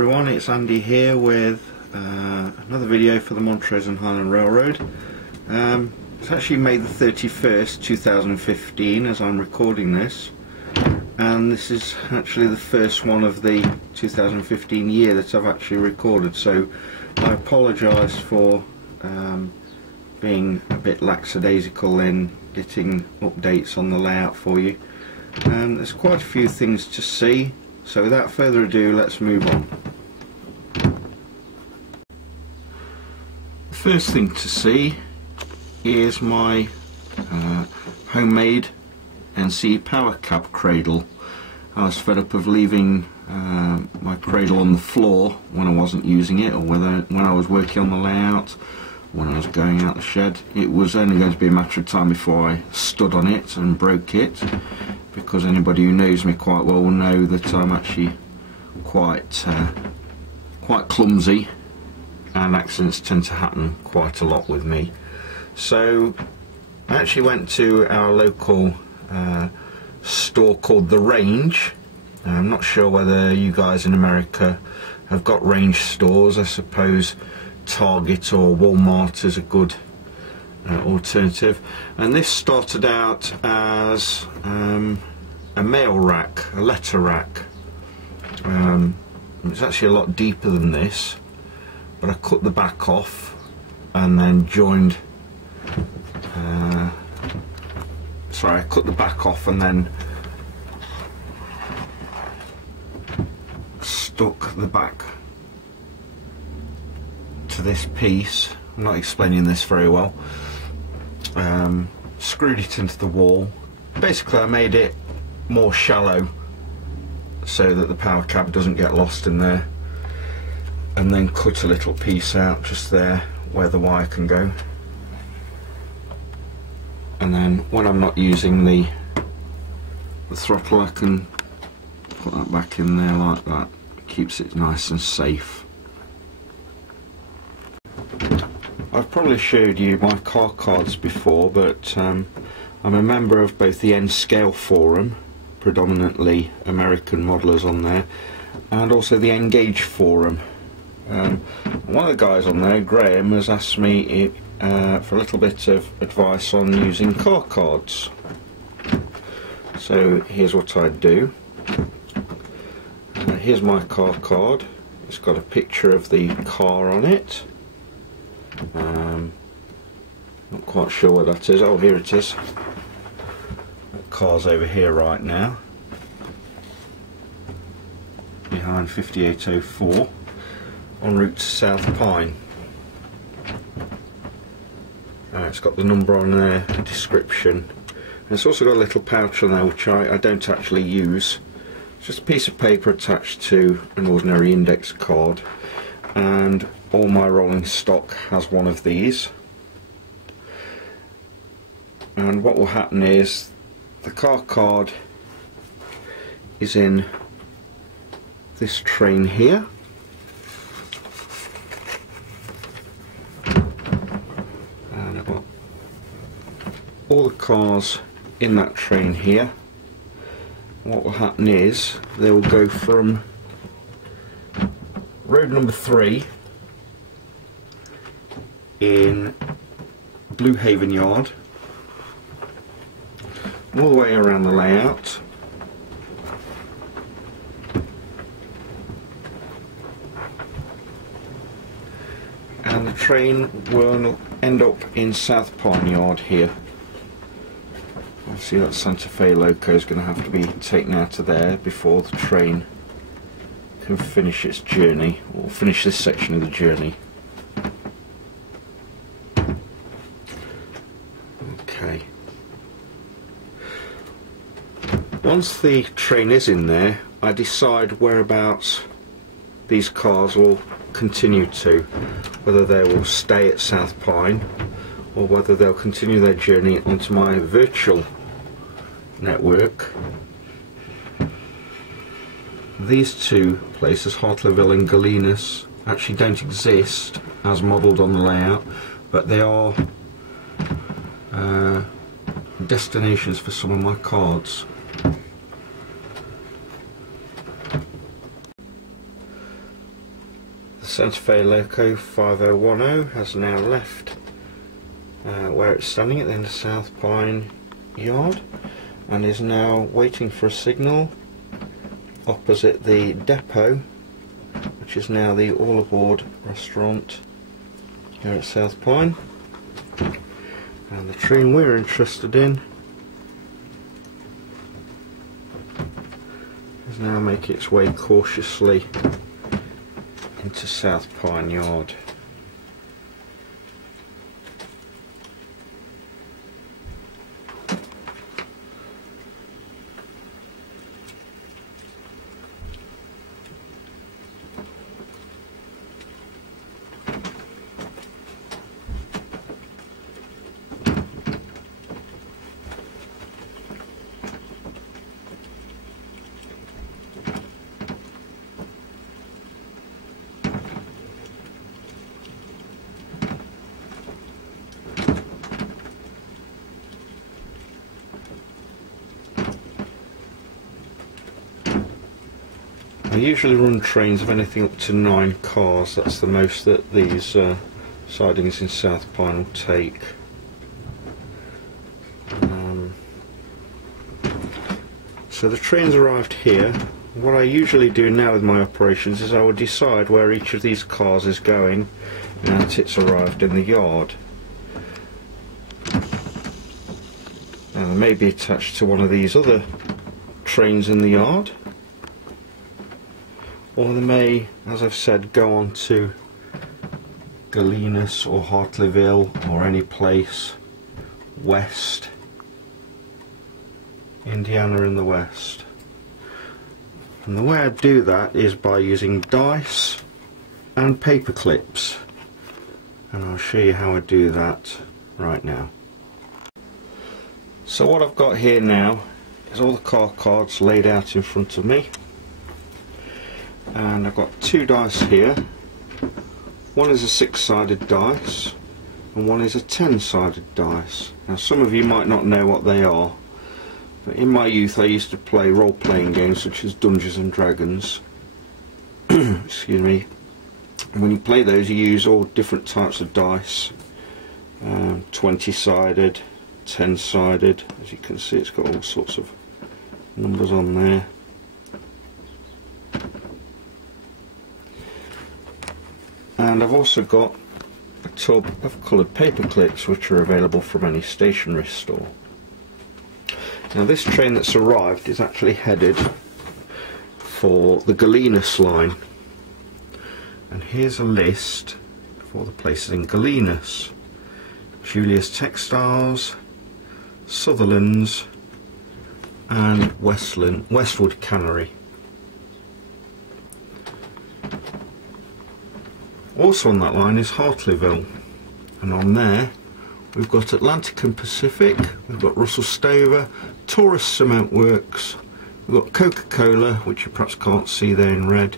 everyone, it's Andy here with another video for the Montrose and Highland Railroad. It's actually May the 31st 2015 as I'm recording this, and this is actually the first one of the 2015 year that I've actually recorded, so I apologise for being a bit lackadaisical in getting updates on the layout for you. There's quite a few things to see, so without further ado, let's move on. The first thing to see is my homemade NC power cab cradle. I was fed up of leaving my cradle on the floor when I wasn't using it, or when I was working on the layout, when I was going out the shed. It was only going to be a matter of time before I stood on it and broke it, because anybody who knows me quite well will know that I'm actually quite clumsy, and accidents tend to happen quite a lot with me. So I actually went to our local store called The Range. I'm not sure whether you guys in America have got Range stores. I suppose Target or Walmart is a good alternative. And this started out as a mail rack, a letter rack. It's actually a lot deeper than this, but I cut the back off and then joined I cut the back off and then stuck the back to this piece. I'm not explaining this very well. Screwed it into the wall. Basically I made it more shallow so that the power cab doesn't get lost in there, and then cut a little piece out just there where the wire can go. And then when I'm not using the throttle, I can put that back in there like that. Keeps it nice and safe. I've probably showed you my car cards before, but I'm a member of both the N-Scale forum, predominantly American modelers on there, and also the Engage forum. One of the guys on there, Graham, has asked me for a little bit of advice on using car cards. So here's what I'd do. Here's my car card. It's got a picture of the car on it. Not quite sure what that is. Oh, here it is. The car's over here right now, behind 5804, en route to South Pine. It's got the number on there, a description, and it's also got a little pouch on there which I don't actually use. It's just a piece of paper attached to an ordinary index card, and all my rolling stock has one of these. And what will happen is the car card is in this train here, and I've got all the cars in that train here. What will happen is they will go from road number 3 in Blue Haven Yard all the way around the layout, and the train will end up in South Pine Yard here. See, that Santa Fe loco is going to have to be taken out of there before the train can finish its journey, or finish this section of the journey. Okay. Once the train is in there, I decide whereabouts these cars will continue to, whether they will stay at South Pine or whether they'll continue their journey onto my virtual network. These two places, Hartleyville and Galenas, actually don't exist as modelled on the layout, but they are destinations for some of my cards. Santa Fe Loco 5010 has now left where it's standing at the end of South Pine Yard and is now waiting for a signal opposite the depot, which is now the All Aboard restaurant here at South Pine. And the train we're interested in is now making its way cautiously into South Pine Yard. I usually run trains of anything up to 9 cars. That's the most that these sidings in South Pine will take. So the train's arrived here. What I usually do now with my operations is I will decide where each of these cars is going now that it's arrived in the yard. And they may be attached to one of these other trains in the yard, or they may, as I've said, go on to Galenas or Hartleyville or any place west, Indiana in the west. And the way I do that is by using dice and paper clips, and I'll show you how I do that right now. So what I've got here now is all the car cards laid out in front of me. And I've got 2 dice here. One is a 6-sided dice and one is a 10-sided dice. Now some of you might not know what they are, but in my youth I used to play role-playing games such as Dungeons and Dragons. Excuse me. And when you play those you use all different types of dice. 20-sided, 10-sided. As you can see, it's got all sorts of numbers on there. And I've also got a tub of coloured paper clips which are available from any stationery store. Now this train that's arrived is actually headed for the Galenas line, and here's a list for the places in Galenas: Julia's Textiles, Sutherland's and Westwood Cannery. Also on that line is Hartleyville, and on there we've got Atlantic and Pacific, we've got Russell Stover, Taurus Cement Works, we've got Coca-Cola, which you perhaps can't see there in red,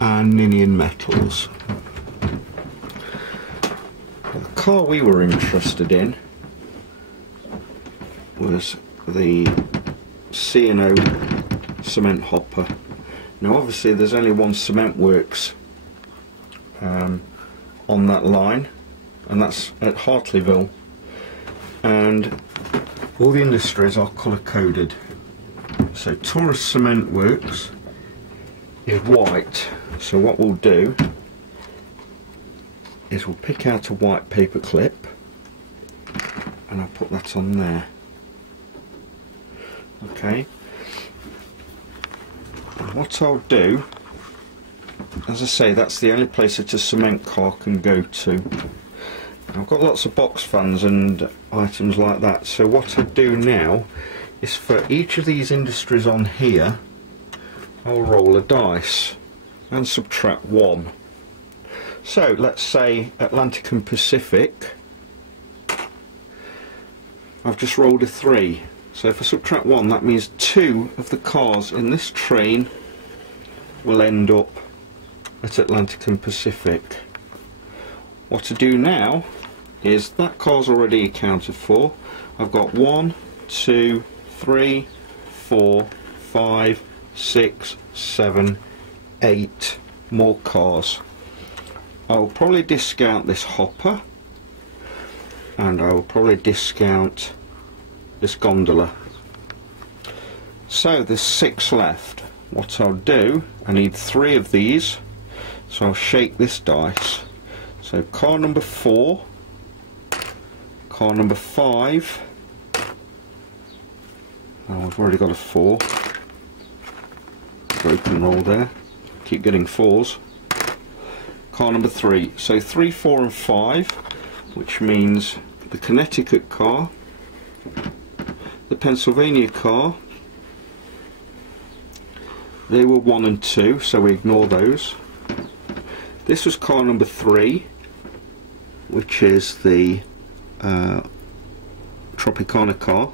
and Ninian Metals. The car we were interested in was the C&O cement hopper. Now obviously there's only one cement works on that line, and that's at Hartleyville, and all the industries are colour coded. So Taurus Cement Works is white, so what we'll do is we'll pick out a white paper clip and I'll put that on there. Okay, and what I'll do, as I say, that's the only place that a cement car can go to. I've got lots of box fans and items like that, so what I do now is for each of these industries on here I'll roll a dice and subtract 1. So let's say Atlantic and Pacific, I've just rolled a 3, so if I subtract 1 that means 2 of the cars in this train will end up at Atlantic and Pacific. What to do now is that car's already accounted for. I've got 1, 2, 3, 4, 5, 6, 7, 8 more cars. I'll probably discount this hopper, and I'll probably discount this gondola. So there's 6 left. What I'll do, I need 3 of these, so I'll shake this dice. So car number 4, car number 5, oh, I've already got a 4, broken roll there, keep getting 4s. Car number 3, so 3, 4 and 5, which means the Connecticut car, the Pennsylvania car, they were 1 and 2, so we ignore those. This was car number 3, which is the Tropicana car.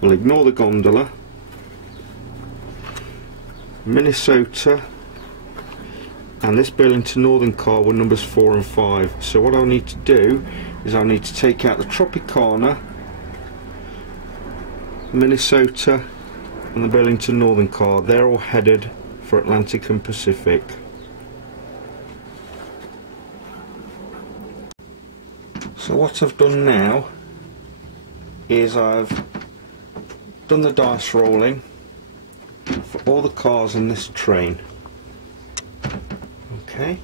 We'll ignore the gondola. Minnesota and this Burlington Northern car were numbers 4 and 5. So what I'll need to do is I'll need to take out the Tropicana, Minnesota and the Burlington Northern car. They're all headed for Atlantic and Pacific. So what I've done now is I've done the dice rolling for all the cars in this train. Okay,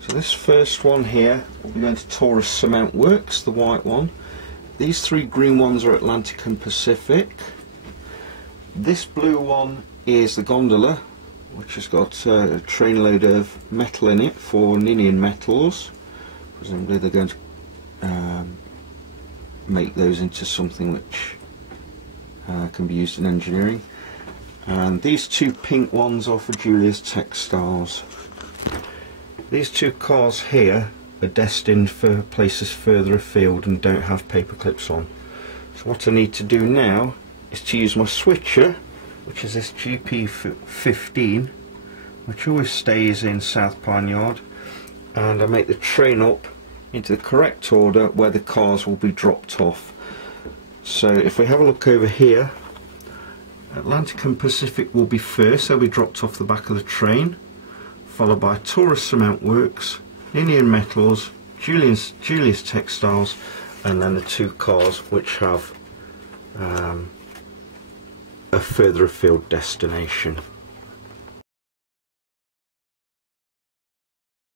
so this first one here, we're going to Taurus Cement Works, the white one. These 3 green ones are Atlantic and Pacific. This blue one is the gondola, which has got a trainload of metal in it for Ninian Metals. Presumably they're going to make those into something which can be used in engineering. And these 2 pink ones are for Julia's Textiles. These 2 cars here are destined for places further afield and don't have paper clips on. So what I need to do now is to use my switcher, which is this GP15, which always stays in South Pine Yard, and I make the train up into the correct order where the cars will be dropped off. So if we have a look over here, Atlantic and Pacific will be first. They'll be dropped off the back of the train, followed by Taurus Cement Works, Ninian Metals, Julia's Textiles, and then the 2 cars which have a further afield destination.